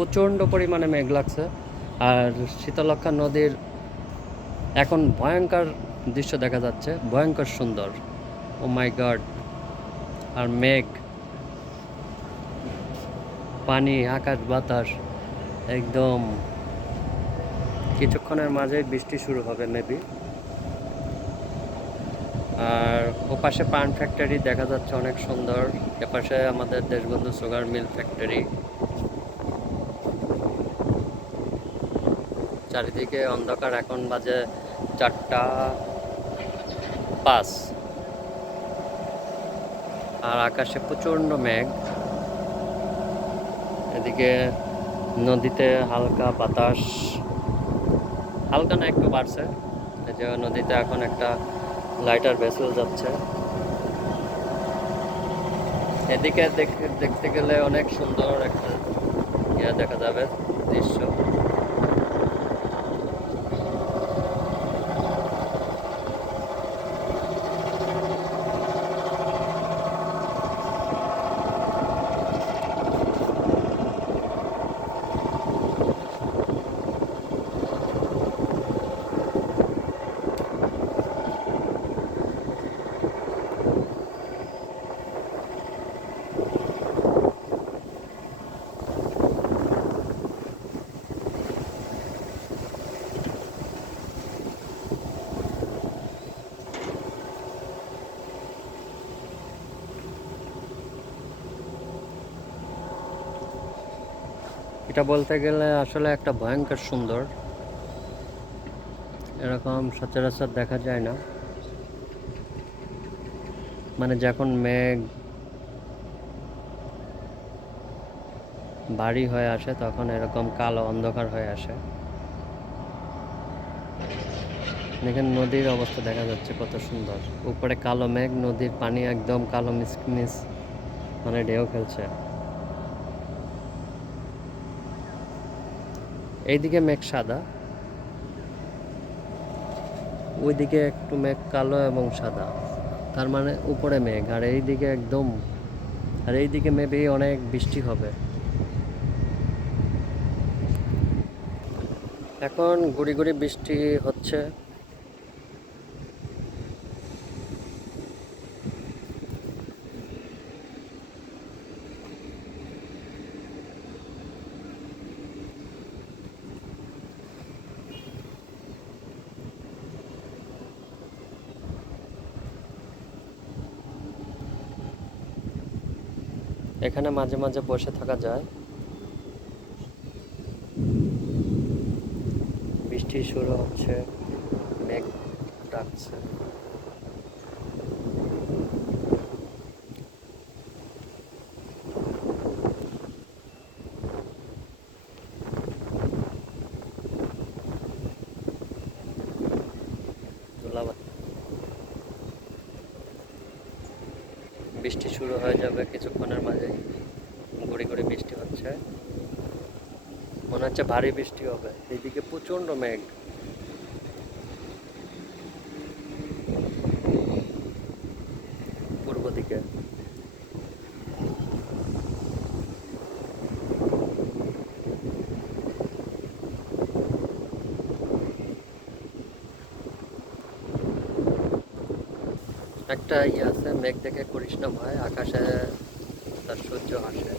প্রচণ্ড পরিমাণে মেঘ লাগছে। আর শীতলক্ষ্যা নদীর এখন ভয়ঙ্কর দৃশ্য দেখা যাচ্ছে, ভয়ঙ্কর সুন্দর। ও মাই গড! আর মেঘ, পানি, আকাশ বাতাস একদম কিছুক্ষণের মাঝেই বৃষ্টি শুরু হবে মেবি। আর ওপাশে পান ফ্যাক্টরি দেখা যাচ্ছে অনেক সুন্দর। এপাশে আমাদের দেশবন্ধু সুগার মিল ফ্যাক্টরি। চারিদিকে অন্ধকার, এখন বাজে 4টা 5। আর আকাশে প্রচণ্ড মেঘ। এদিকে নদীতে হালকা বাতাস, হালকা না একটু বাড়ছে। এই যে নদীতে এখন একটা লাইটার ভেসেল যাচ্ছে। এদিকে দেখতে গেলে অনেক সুন্দর একটা দেখা যাবে দৃশ্য। এটা বলতে গেলে আসলে একটা ভয়ঙ্কর সুন্দর, এরকম সচরাচর দেখা যায় না। মানে যখন মেঘ ভারী হয়ে আসে তখন এরকম কালো অন্ধকার হয়ে আসে। দেখেন নদীর অবস্থা দেখা যাচ্ছে কত সুন্দর, উপরে কালো মেঘ, নদীর পানি একদম কালো মিসমিস, মানে ঢেউ খেলছে। এইদিকে মেঘ সাদা, ওইদিকে একটু মেঘ কালো এবং সাদা, তার মানে উপরে মেঘ। আর এইদিকে একদম, আর এইদিকে মেবি অনেক বৃষ্টি হবে। এখন গুড়ি গুড়ি বৃষ্টি হচ্ছে। এখানে মাঝে মাঝে বসে থাকা যায়। বৃষ্টি শুরু হচ্ছে, মেঘ ডাকছে। বৃষ্টি শুরু হয়ে যাবে কিছুক্ষণের মাঝেই। গুড়ি গুড়ি বৃষ্টি হচ্ছে, মনে হচ্ছে ভারী বৃষ্টি হবে। এইদিকে প্রচন্ড মেঘ। পূর্ব দিকে একটা ইয়ে আছে, মেঘ দেখে করিস না ভয়, আকাশে তার সূর্য হাসে।